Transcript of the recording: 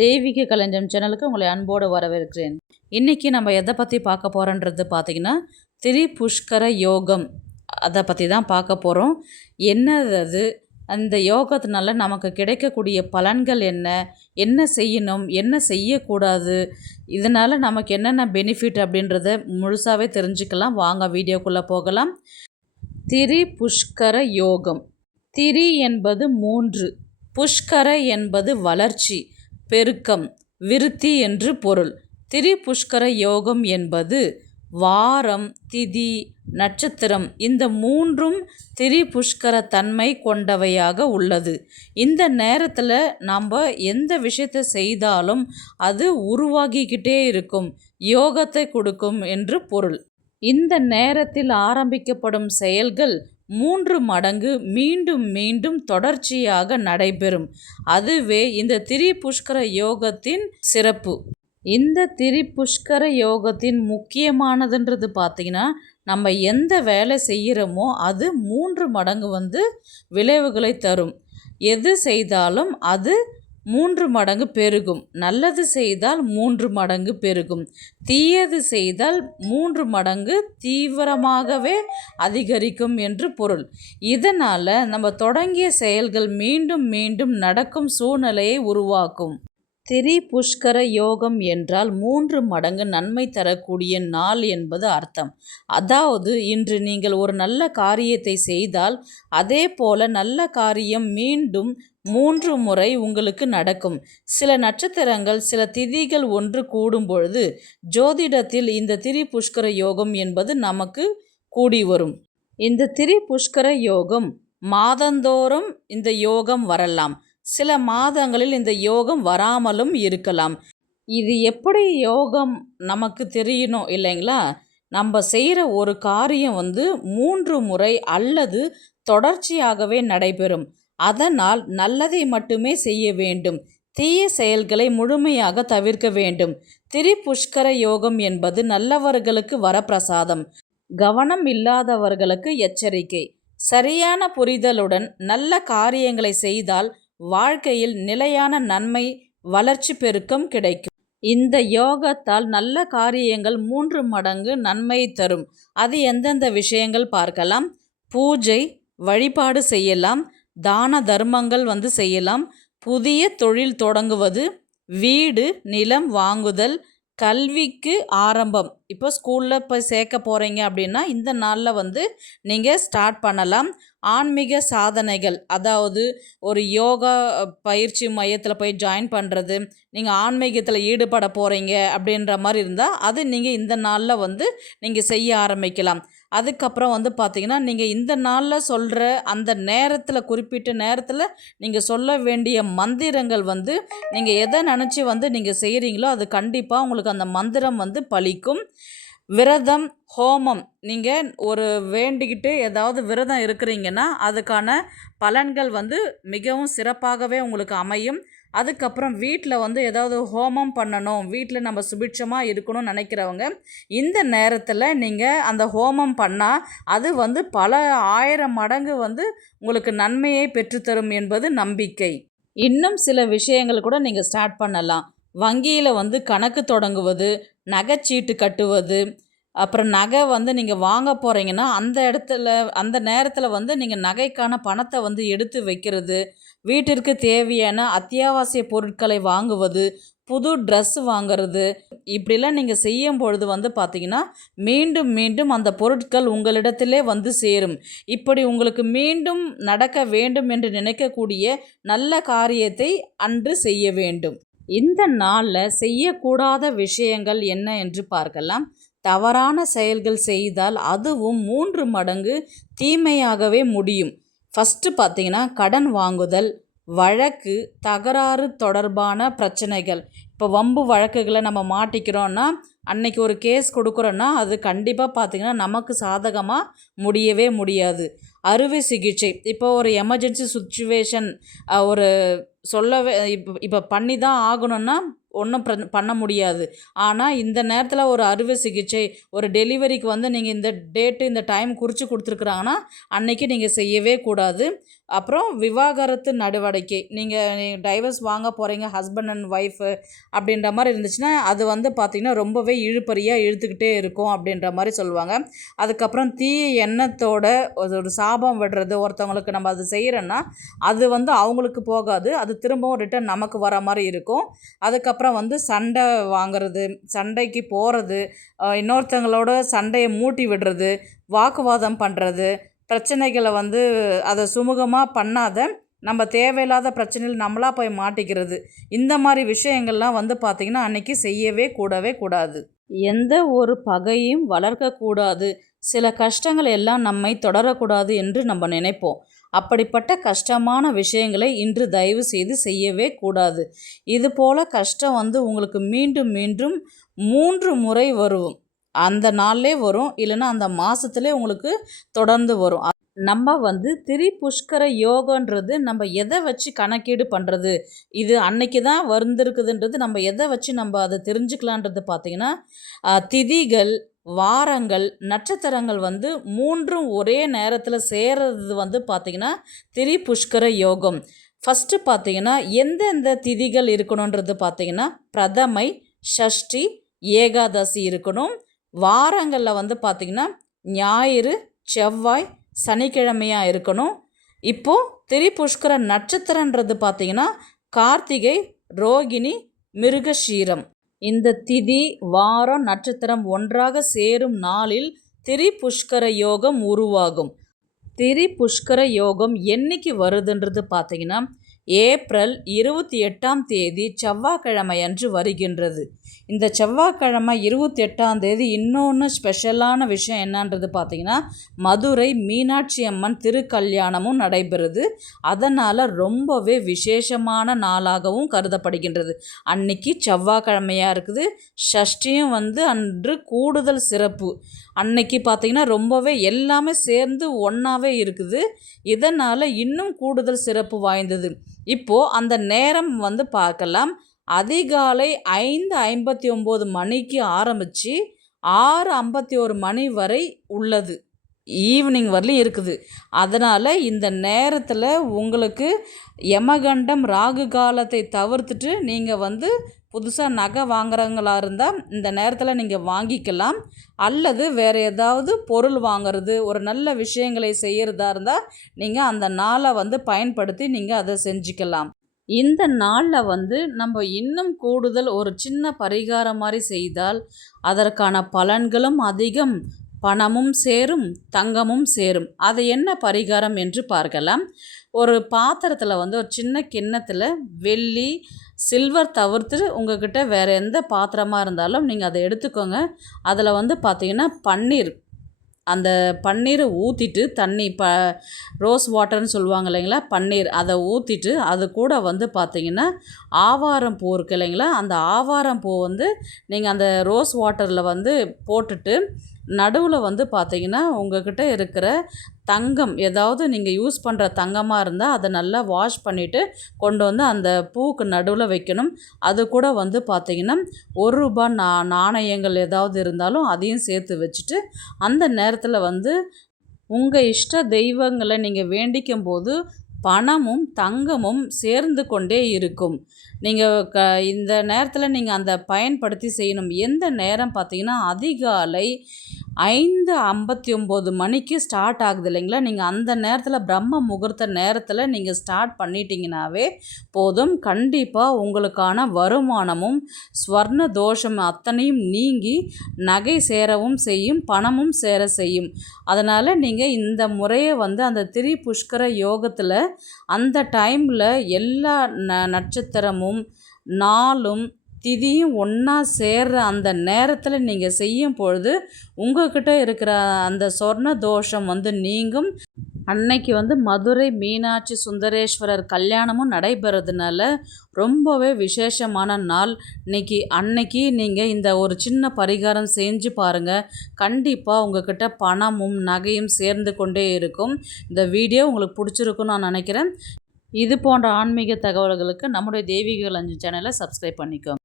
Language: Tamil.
தெய்வீக கலைஞம் சேனலுக்கு உங்களை அன்போடு வரவேற்கிறேன். இன்றைக்கி நம்ம எதை பற்றி பார்க்க போகிறோன்றது பார்த்திங்கன்னா, திரிபுஷ்கர யோகம் அதை பற்றி தான் பார்க்க போகிறோம். என்னது அது, அந்த யோகத்தினால நமக்கு கிடைக்கக்கூடிய பலன்கள் என்ன, என்ன செய்யணும், என்ன செய்யக்கூடாது, இதனால் நமக்கு என்னென்ன பெனிஃபிட் அப்படின்றத முழுசாகவே தெரிஞ்சுக்கலாம். வாங்க வீடியோக்குள்ளே போகலாம். திரிபுஷ்கர யோகம். திரி என்பது 3, புஷ்கர என்பது வளர்ச்சி, பெருக்கம், விருத்தி என்று பொருள். திரிபுஷ்கர யோகம் என்பது வாரம், திதி, நட்சத்திரம் இந்த 3ம் திரிபுஷ்கர தன்மை கொண்டவையாக உள்ளது. இந்த நேரத்தில் நாம் எந்த விஷயத்தை செய்தாலும் அது உருவாகிக்கிட்டே இருக்கும், யோகத்தை கொடுக்கும் என்று பொருள். இந்த நேரத்தில் ஆரம்பிக்கப்படும் செயல்கள் 3 மடங்கு மீண்டும் மீண்டும் தொடர்ச்சியாக நடைபெறும். அதுவே இந்த திரிபுஷ்கர யோகத்தின் சிறப்பு. இந்த திரிபுஷ்கர யோகத்தின் முக்கியமானதுன்றது பார்த்திங்கன்னா, நம்ம எந்த வேலை செய்கிறோமோ அது 3 மடங்கு விளைவுகளை தரும். எது செய்தாலும் அது 3 மடங்கு பெருகும். நல்லது செய்தால் 3 மடங்கு பெருகும், தீயது செய்தால் 3 மடங்கு தீவிரமாகவே அதிகரிக்கும் என்று பொருள். இதனால் நம்ம தொடங்கிய செயல்கள் மீண்டும் மீண்டும் நடக்கும் சூழ்நிலையை உருவாக்கும். திரிபுஷ்கர யோகம் என்றால் 3 மடங்கு நன்மை தரக்கூடிய நாள் என்பது அர்த்தம். அதாவது இன்று நீங்கள் ஒரு நல்ல காரியத்தை செய்தால் அதே போல நல்ல காரியம் மீண்டும் 3 முறை உங்களுக்கு நடக்கும். சில நட்சத்திரங்கள், சில திதிகள் ஒன்று கூடும் பொழுது ஜோதிடத்தில் இந்த திரிபுஷ்கர யோகம் என்பது நமக்கு கூடி வரும். இந்த திரிபுஷ்கர யோகம் மாதந்தோறும் இந்த யோகம் வரலாம். சில மாதங்களில் இந்த யோகம் வராமலும் இருக்கலாம். இது எப்படி யோகம் நமக்கு தெரியணும் இல்லைங்களா? நம்ம செய்கிற ஒரு காரியம் 3 முறை அல்லது தொடர்ச்சியாகவே நடைபெறும். அதனால் நல்லதை மட்டுமே செய்ய வேண்டும், தீய செயல்களை முழுமையாக தவிர்க்க வேண்டும். திரிபுஷ்கர யோகம் என்பது நல்லவர்களுக்கு வரப்பிரசாதம், கவனம் இல்லாதவர்களுக்கு எச்சரிக்கை. சரியான புரிதலுடன் நல்ல காரியங்களை செய்தால் வாழ்க்கையில் நிலையான நன்மை, வளர்ச்சி, பெருக்கம் கிடைக்கும். இந்த யோகத்தால் நல்ல காரியங்கள் 3 மடங்கு நன்மை தரும். அது எந்தெந்த விஷயங்கள் பார்க்கலாம். பூஜை, வழிபாடு செய்யலாம், தான தர்மங்கள் செய்யலாம், புதிய தொழில் தொடங்குவது, வீடு, நிலம் வாங்குதல், கல்விக்கு ஆரம்பம். இப்போ ஸ்கூலில் போய் சேர்க்க போகிறீங்க அப்படின்னா இந்த நாளில் நீங்கள் ஸ்டார்ட் பண்ணலாம். ஆன்மீக சாதனைகள், அதாவது ஒரு யோகா பயிற்சி மையத்தில் போய் ஜாயின் பண்ணுறது, நீங்கள் ஆன்மீகத்தில் ஈடுபட போகிறீங்க அப்படின்ற மாதிரி இருந்தால் அது நீங்கள் இந்த நாளில் நீங்கள் செய்ய ஆரம்பிக்கலாம். அதுக்கப்புறம் பார்த்திங்கன்னா, நீங்கள் இந்த நாளில் சொல்கிற அந்த நேரத்தில், குறிப்பிட்ட நேரத்தில் நீங்கள் சொல்ல வேண்டிய மந்திரங்கள் நீங்கள் எதை நினச்சி நீங்கள் செய்கிறீங்களோ அது கண்டிப்பாக உங்களுக்கு அந்த மந்திரம் பலிக்கும். விரதம், ஹோமம், நீங்கள் ஒரு வேண்டிக்கிட்டு ஏதாவது விரதம் இருக்கிறீங்கன்னா அதுக்கான பலன்கள் மிகவும் சிறப்பாகவே உங்களுக்கு அமையும். அதுக்கப்புறம் வீட்டில் ஏதாவது ஹோமம் பண்ணணும், வீட்டில் நம்ம சுபிட்சமாக இருக்கணும்னு நினைக்கிறவங்க இந்த நேரத்தில் நீங்கள் அந்த ஹோமம் பண்ணால் அது பல 1000 மடங்கு உங்களுக்கு நன்மையை பெற்றுத்தரும் என்பது நம்பிக்கை. இன்னும் சில விஷயங்கள் கூட நீங்கள் ஸ்டார்ட் பண்ணலாம். வங்கியில் கணக்கு தொடங்குவது, நகைச்சீட்டு கட்டுவது, அப்புறம் நகை நீங்கள் வாங்க போகிறீங்கன்னா அந்த நேரத்தில் நீங்கள் நகைக்கான பணத்தை எடுத்து வைக்கிறது, வீட்டிற்கு தேவையான அத்தியாவசிய பொருட்களை வாங்குவது, புது ட்ரெஸ் வாங்கிறது, இப்படிலாம் நீங்கள் செய்யும் பொழுது பார்த்திங்கன்னா மீண்டும் மீண்டும் அந்த பொருட்கள் உங்களிடத்திலே சேரும். இப்படி உங்களுக்கு மீண்டும் நடக்க வேண்டும் என்று நினைக்கக்கூடிய நல்ல காரியத்தை அன்று செய்ய வேண்டும். இந்த நாளில் செய்யக்கூடாத விஷயங்கள் என்ன என்று பார்க்கலாம். தவறான செயல்கள் செய்தால் அதுவும் 3 மடங்கு தீமையாகவே முடியும். ஃபஸ்ட்டு பார்த்திங்கன்னா, கடன் வாங்குதல், வழக்கு, தகராறு தொடர்பான பிரச்சனைகள். இப்போ வம்பு வழக்குகளை நம்ம மாட்டிக்கிறோன்னா, அன்னைக்கு ஒரு கேஸ் கொடுக்குறோன்னா அது கண்டிப்பாக பார்த்திங்கன்னா நமக்கு சாதகமாக முடியவே முடியாது. அறுவை சிகிச்சை, இப்போ ஒரு எமர்ஜென்சி சுச்சுவேஷன், ஒரு சொல்லவே இப்போ பண்ணி தான் ஆகணும்னா ஒன்றும் பண்ண முடியாது. ஆனால் இந்த நேரத்தில் ஒரு அறுவை சிகிச்சை, ஒரு டெலிவரிக்கு வந்து நீங்கள் இந்த டேட்டு இந்த டைம் குறித்து கொடுத்துருக்குறாங்கன்னா அன்னைக்கு நீங்கள் செய்யவே கூடாது. அப்புறம் விவாகரத்து நடவடிக்கை, நீங்கள் டைவர்ஸ் வாங்க போகிறீங்க ஹஸ்பண்ட் அண்ட் ஒய்ஃபு அப்படின்ற மாதிரி இருந்துச்சுன்னா அது வந்து பார்த்திங்கன்னா ரொம்பவே இழுபறியாக இழுத்துக்கிட்டே இருக்கும் அப்படின்ற மாதிரி சொல்லுவாங்க. அதுக்கப்புறம் தீய எண்ணத்தோட ஒரு சாபம் விடுறது, ஒருத்தவங்களுக்கு நம்ம அது செய்கிறோன்னா அது வந்து அவங்களுக்கு போகாது, அது திரும்பவும் ரிட்டன் நமக்கு வர மாதிரி இருக்கும். அதுக்கப்புறம் வந்து சண்டை வாங்கிறது, சண்டைக்கு போகிறது, இன்னொருத்தவங்களோட சண்டையை மூட்டி விடுறது, வாக்குவாதம் பண்ணுறது, பிரச்சனைகளை வந்து அதை சுமூகமாக பண்ணாத நம்ம தேவையில்லாத பிரச்சனையில் நம்மளாக போய் மாட்டிக்கிறது, இந்த மாதிரி விஷயங்கள்லாம் வந்து பார்த்திங்கன்னா அன்றைக்கி செய்யவே கூடாது. எந்த ஒரு பகையும் வளர்க்கக்கூடாது, சில கஷ்டங்கள் எல்லாம் நம்மை தொடரக்கூடாது என்று நம்ம நினைப்போம். அப்படிப்பட்ட கஷ்டமான விஷயங்களை இன்று தயவு செய்து செய்யவே கூடாது. இதுபோல் கஷ்டம் வந்து உங்களுக்கு மீண்டும் மீண்டும் 3 முறை வரும். அந்த நாள்லே வரும், இல்லைன்னா அந்த மாதத்துலே உங்களுக்கு தொடர்ந்து வரும். நம்ம வந்து திரிபுஷ்கர யோகன்றது நம்ம எதை வச்சு கணக்கீடு பண்ணுறது, இது அன்னைக்கு தான் வந்திருக்குதுன்றது நம்ம எதை வச்சு நம்ம அதை தெரிஞ்சுக்கலான்றது பார்த்திங்கன்னா, திதிகள், வாரங்கள், நட்சத்திரங்கள் வந்து 3ம் ஒரே நேரத்தில் சேர்றது வந்து பார்த்திங்கன்னா திரிபுஷ்கர யோகம். ஃபஸ்ட்டு பார்த்திங்கன்னா எந்தெந்த திதிகள் இருக்கணுன்றது பார்த்திங்கன்னா பிரதமை, ஷஷ்டி, ஏகாதசி இருக்கணும். வாரங்களில் வந்து பார்த்திங்கன்னா ஞாயிறு, செவ்வாய், சனிக்கிழமையாக இருக்கணும். இப்போது திரிபுஷ்கர நட்சத்திரன்றது பார்த்திங்கன்னா கார்த்திகை, ரோகிணி, மிருகஷீரம். இந்த திதி, வாரம், நட்சத்திரம் ஒன்றாக சேரும் நாளில் திரிபுஷ்கர யோகம் உருவாகும். திரிபுஷ்கர யோகம் என்னைக்கு வருதுன்றது பார்த்திங்கன்னா ஏப்ரல் 28ஆம் தேதி செவ்வாய்க்கிழமை அன்று வருகின்றது. இந்த செவ்வாய்க்கிழமை 28ஆம் தேதி இன்னொன்று ஸ்பெஷலான விஷயம் என்னன்றது பார்த்திங்கன்னா மதுரை மீனாட்சி அம்மன் திருக்கல்யாணமும் நடைபெறுது. அதனால் ரொம்பவே விசேஷமான நாளாகவும் கருதப்படுகின்றது. அன்னைக்கு செவ்வாய்க்கிழமையாக இருக்குது. ஷஷ்டியும் வந்து அன்று கூடுதல் சிறப்பு. அன்னைக்கு பார்த்திங்கன்னா ரொம்பவே எல்லாமே சேர்ந்து ஒன்றாவே இருக்குது. இதனால் இன்னும் கூடுதல் சிறப்பு வாய்ந்தது. இப்போது அந்த நேரம் வந்து பார்க்கலாம். அதிகாலை 5:59 மணிக்கு ஆரம்பித்து 6:51 மணி வரை உள்ளது, ஈவினிங் வரலையும் இருக்குது. அதனால் இந்த நேரத்தில் உங்களுக்கு யமகண்டம் ராகு காலத்தை தவிர்த்துட்டு நீங்கள் வந்து புதுசாக நகை வாங்குறவங்களா இருந்தால் இந்த நேரத்தில் நீங்கள் வாங்கிக்கலாம். அல்லது வேறு ஏதாவது பொருள் வாங்கிறது, ஒரு நல்ல விஷயங்களை செய்கிறதா இருந்தால் நீங்கள் அந்த நாளை வந்து பயன்படுத்தி நீங்கள் அதை செஞ்சுக்கலாம். இந்த நாளில் வந்து நம்ம இன்னும் கூடுதல் ஒரு சின்ன பரிகாரம் மாதிரி செய்தால் அதற்கான பலன்களும் அதிகம், பணமும் சேரும், தங்கமும் சேரும். அது என்ன பரிகாரம் என்று பார்க்கலாம். ஒரு பாத்திரத்தில் வந்து ஒரு சின்ன கிண்ணத்தில் வெள்ளி, சில்வர் தவிர்த்து உங்கள்கிட்ட வேறு எந்த பாத்திரமாக இருந்தாலும் நீங்கள் அதை எடுத்துக்கோங்க. அதில் வந்து பார்த்திங்கன்னா பன்னீர், அந்த பன்னீரை ஊற்றிட்டு தண்ணி ரோஸ் வாட்டர்னு சொல்லுவாங்க இல்லைங்களா, பன்னீர் அதை ஊற்றிட்டு அது கூட வந்து பார்த்திங்கன்னா ஆவாரம் பூ இருக்குது இல்லைங்களா, அந்த ஆவாரம் பூ வந்து நீங்கள் அந்த ரோஸ் வாட்டரில் வந்து போட்டுட்டு நடுவில் வந்து பார்த்திங்கன்னா உங்கள்கிட்ட இருக்கிற தங்கம், ஏதாவது நீங்கள் யூஸ் பண்ணுற தங்கமாக இருந்தால் அதை நல்லா வாஷ் பண்ணிவிட்டு கொண்டு வந்து அந்த பூவுக்கு நடுவில் வைக்கணும். அது கூட வந்து பார்த்திங்கன்னா ₹1 நாணயங்கள் ஏதாவது இருந்தாலும் அதையும் சேர்த்து வச்சுட்டு அந்த நேரத்தில் வந்து உங்கள் இஷ்ட தெய்வங்களை நீங்கள் வேண்டிக்கும் போது பணமும் தங்கமும் சேர்ந்து கொண்டே இருக்கும். நீங்கள் இந்த நேரத்தில் நீங்கள் அந்த பயன்படுத்தி செய்யணும். எந்த நேரம் பார்த்திங்கன்னா அதிகாலை 5:59 மணிக்கு ஸ்டார்ட் ஆகுது இல்லைங்களா, நீங்கள் அந்த நேரத்தில் பிரம்ம முகூர்த்த நேரத்தில் நீங்கள் ஸ்டார்ட் பண்ணிட்டீங்கன்னாவே போதும். கண்டிப்பாக உங்களுக்கான வருமானமும் ஸ்வர்ண தோஷம் அத்தனையும் நீங்கி நகை சேரவும் செய்யும், பணமும் சேர செய்யும். அதனால் நீங்கள் இந்த முறையை வந்து அந்த திரிபுஷ்கர யோகத்தில் அந்த டைமில் எல்லா நட்சத்திரமும் நாளும் திதியும் ஒன்றா சேர்ற அந்த நேரத்தில் நீங்கள் செய்யும் பொழுது உங்கள்கிட்ட இருக்கிற அந்த சொர்ண தோஷம் வந்து நீங்கும். அன்னைக்கு வந்து மதுரை மீனாட்சி சுந்தரேஸ்வரர் கல்யாணமும் நடைபெறதுனால ரொம்பவே விசேஷமான நாள் அன்னைக்கு நீங்கள் இந்த ஒரு சின்ன பரிகாரம் செஞ்சு பாருங்கள். கண்டிப்பாக உங்கள்கிட்ட பணமும் நகையும் சேர்ந்து கொண்டே இருக்கும். இந்த வீடியோ உங்களுக்கு பிடிச்சிருக்குன்னு நான் நினைக்கிறேன். இது போன்ற ஆன்மீக தகவல்களுக்கு நம்முடைய தெய்வீக களஞ்சியம் சேனலை சப்ஸ்கிரைப் பண்ணிக்கோங்க.